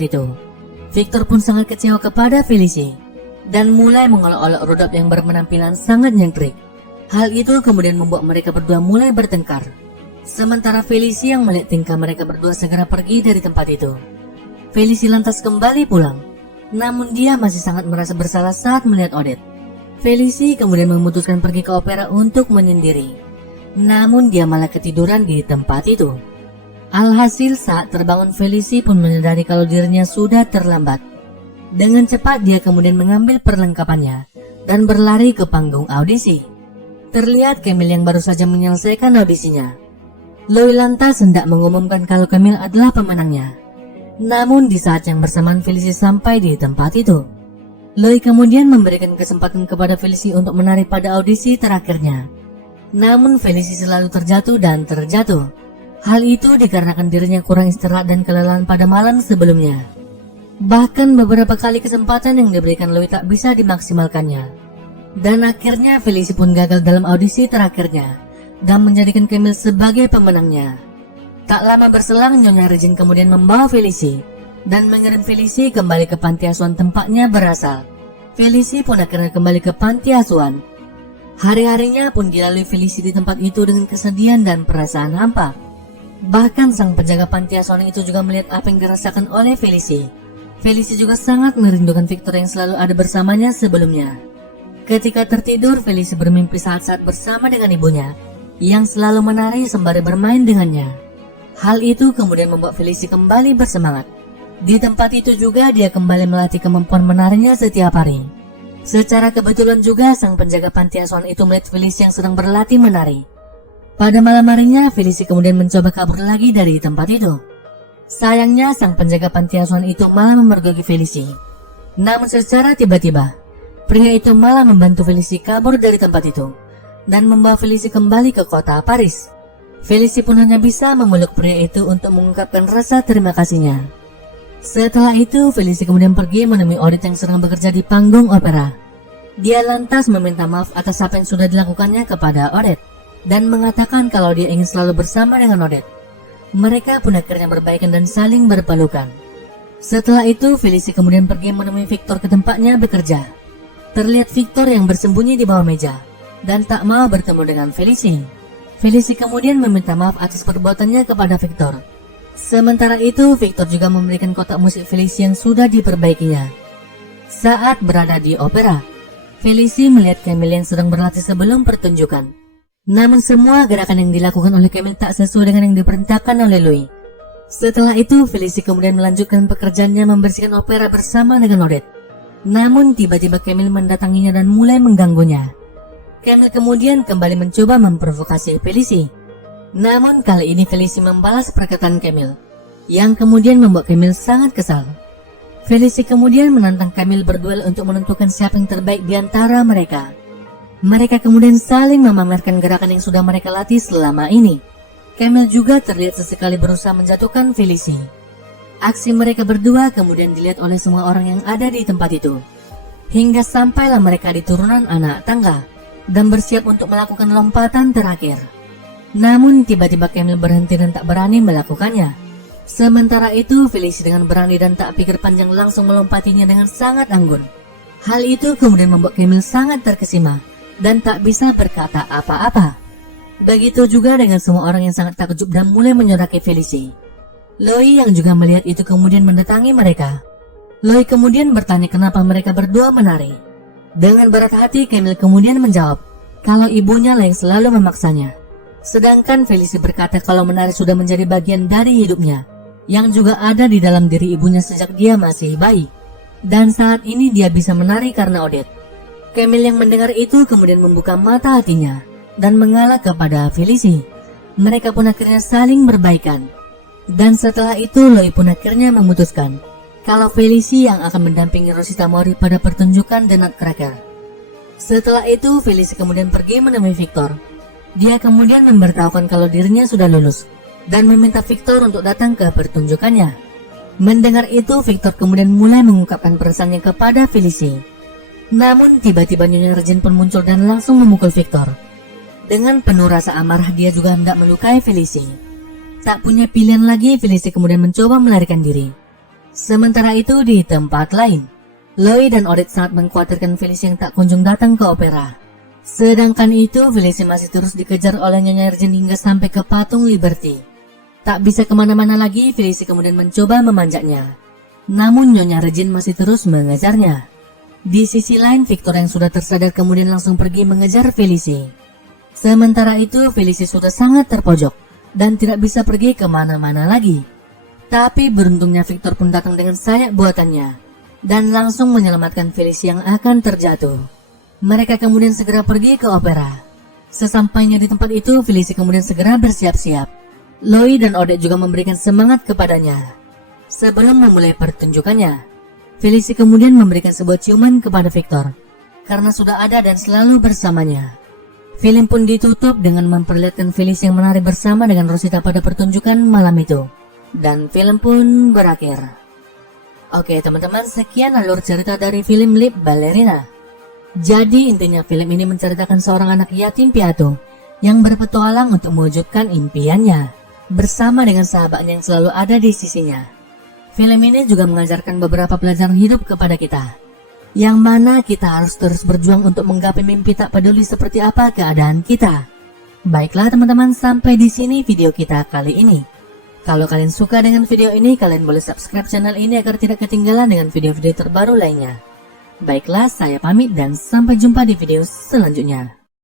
tempat itu. Victor pun sangat kecewa kepada Felicie dan mulai mengolok-olok Rudolph yang berpenampilan sangat nyentrik. Hal itu kemudian membuat mereka berdua mulai bertengkar. Sementara Felicie yang melihat tingkah mereka berdua segera pergi dari tempat itu. Felicie lantas kembali pulang, namun dia masih sangat merasa bersalah saat melihat Odette. Felicie kemudian memutuskan pergi ke opera untuk menyendiri, namun dia malah ketiduran di tempat itu. Alhasil saat terbangun, Felicie pun menyadari kalau dirinya sudah terlambat. Dengan cepat dia kemudian mengambil perlengkapannya dan berlari ke panggung audisi. Terlihat Camille yang baru saja menyelesaikan audisinya. Louis lantas hendak mengumumkan kalau Camille adalah pemenangnya. Namun di saat yang bersamaan Felicie sampai di tempat itu. Louis kemudian memberikan kesempatan kepada Felicie untuk menari pada audisi terakhirnya. Namun Felicie selalu terjatuh dan terjatuh. Hal itu dikarenakan dirinya kurang istirahat dan kelelahan pada malam sebelumnya. Bahkan beberapa kali kesempatan yang diberikan Louis tak bisa dimaksimalkannya. Dan akhirnya Felicie pun gagal dalam audisi terakhirnya dan menjadikan Camille sebagai pemenangnya. Tak lama berselang, Nyonya Regine kemudian membawa Felicie dan mengirim Felicie kembali ke panti asuhan tempatnya berasal. Felicie pun akhirnya kembali ke panti asuhan. Hari-harinya pun dilalui Felicie di tempat itu dengan kesedihan dan perasaan hampa. Bahkan sang penjaga panti asuhan itu juga melihat apa yang dirasakan oleh Felicie. Felicie juga sangat merindukan Victor yang selalu ada bersamanya sebelumnya. Ketika tertidur, Felicie bermimpi saat-saat bersama dengan ibunya yang selalu menari sembari bermain dengannya. Hal itu kemudian membuat Felicie kembali bersemangat. Di tempat itu juga dia kembali melatih kemampuan menarinya setiap hari. Secara kebetulan juga sang penjaga panti asuhan itu melihat Felicie yang sedang berlatih menari. Pada malam harinya, Felicie kemudian mencoba kabur lagi dari tempat itu. Sayangnya sang penjaga panti asuhan itu malah memergoki Felicie. Namun secara tiba-tiba, pria itu malah membantu Felicie kabur dari tempat itu dan membawa Felicie kembali ke kota Paris. Felicie pun hanya bisa memeluk pria itu untuk mengungkapkan rasa terima kasihnya. Setelah itu, Felicie kemudian pergi menemui Odette yang sedang bekerja di panggung opera. Dia lantas meminta maaf atas apa yang sudah dilakukannya kepada Odette dan mengatakan kalau dia ingin selalu bersama dengan Odette. Mereka pun akhirnya berbaikan dan saling berpelukan. Setelah itu, Felicie kemudian pergi menemui Victor ke tempatnya bekerja. Terlihat Victor yang bersembunyi di bawah meja dan tak mau bertemu dengan Felicie. Felicie kemudian meminta maaf atas perbuatannya kepada Victor. Sementara itu, Victor juga memberikan kotak musik Felicie yang sudah diperbaikinya. Saat berada di opera, Felicie melihat Camille yang sedang berlatih sebelum pertunjukan. Namun semua gerakan yang dilakukan oleh Camille tak sesuai dengan yang diperintahkan oleh Louis. Setelah itu, Felicie kemudian melanjutkan pekerjaannya membersihkan opera bersama dengan Odette. Namun tiba-tiba Camille mendatanginya dan mulai mengganggunya. Camille kemudian kembali mencoba memprovokasi Felicie. Namun kali ini Felicie membalas perkataan Camille, yang kemudian membuat Camille sangat kesal. Felicie kemudian menantang Camille berduel untuk menentukan siapa yang terbaik di antara mereka. Mereka kemudian saling memamerkan gerakan yang sudah mereka latih selama ini. Camille juga terlihat sesekali berusaha menjatuhkan Felicie. Aksi mereka berdua kemudian dilihat oleh semua orang yang ada di tempat itu. Hingga sampailah mereka di turunan anak tangga dan bersiap untuk melakukan lompatan terakhir. Namun tiba-tiba Camille berhenti dan tak berani melakukannya. Sementara itu Felicie dengan berani dan tak pikir panjang langsung melompatinya dengan sangat anggun. Hal itu kemudian membuat Camille sangat terkesima dan tak bisa berkata apa-apa. Begitu juga dengan semua orang yang sangat takjub dan mulai menyoraki Felicie. Louis yang juga melihat itu kemudian mendatangi mereka. Louis kemudian bertanya kenapa mereka berdua menari. Dengan berat hati Camille kemudian menjawab kalau ibunya lah yang selalu memaksanya. Sedangkan Felicie berkata kalau menari sudah menjadi bagian dari hidupnya, yang juga ada di dalam diri ibunya sejak dia masih bayi. Dan saat ini dia bisa menari karena Odette. Camille yang mendengar itu kemudian membuka mata hatinya dan mengalah kepada Felicie. Mereka pun akhirnya saling berbaikan. Dan setelah itu Louis pun akhirnya memutuskan kalau Felicie yang akan mendampingi Rosita Mori pada pertunjukan The Nutcracker. Setelah itu Felicie kemudian pergi menemui Victor. Dia kemudian memberitahukan kalau dirinya sudah lulus dan meminta Victor untuk datang ke pertunjukannya. Mendengar itu Victor kemudian mulai mengungkapkan perasaannya kepada Felicie. Namun tiba-tiba Nyonya Regine pun muncul dan langsung memukul Victor. Dengan penuh rasa amarah dia juga hendak melukai Felicie. Tak punya pilihan lagi, Felicie kemudian mencoba melarikan diri. Sementara itu di tempat lain, Lois dan Odette sangat mengkhawatirkan Felicia yang tak kunjung datang ke opera. Sedangkan itu, Felicia masih terus dikejar oleh Nyonya Regine hingga sampai ke patung Liberty. Tak bisa kemana-mana lagi, Felicia kemudian mencoba memanjaknya. Namun Nyonya Regine masih terus mengejarnya. Di sisi lain, Victor yang sudah tersadar kemudian langsung pergi mengejar Felicia. Sementara itu, Felicia sudah sangat terpojok dan tidak bisa pergi kemana-mana lagi. Tapi beruntungnya Victor pun datang dengan sayap buatannya dan langsung menyelamatkan Felicia yang akan terjatuh. Mereka kemudian segera pergi ke opera. Sesampainya di tempat itu, Felicia kemudian segera bersiap-siap. Lois dan Odette juga memberikan semangat kepadanya. Sebelum memulai pertunjukannya, Felicia kemudian memberikan sebuah ciuman kepada Victor karena sudah ada dan selalu bersamanya. Film pun ditutup dengan memperlihatkan Felicia yang menari bersama dengan Rosita pada pertunjukan malam itu. Dan film pun berakhir. Oke teman-teman, sekian alur cerita dari film Lip Ballerina. Jadi intinya film ini menceritakan seorang anak yatim piatu yang berpetualang untuk mewujudkan impiannya bersama dengan sahabatnya yang selalu ada di sisinya. Film ini juga mengajarkan beberapa pelajaran hidup kepada kita, yang mana kita harus terus berjuang untuk menggapai mimpi tak peduli seperti apa keadaan kita. Baiklah teman-teman, sampai di sini video kita kali ini. Kalau kalian suka dengan video ini, kalian boleh subscribe channel ini agar tidak ketinggalan dengan video-video terbaru lainnya. Baiklah, saya pamit dan sampai jumpa di video selanjutnya.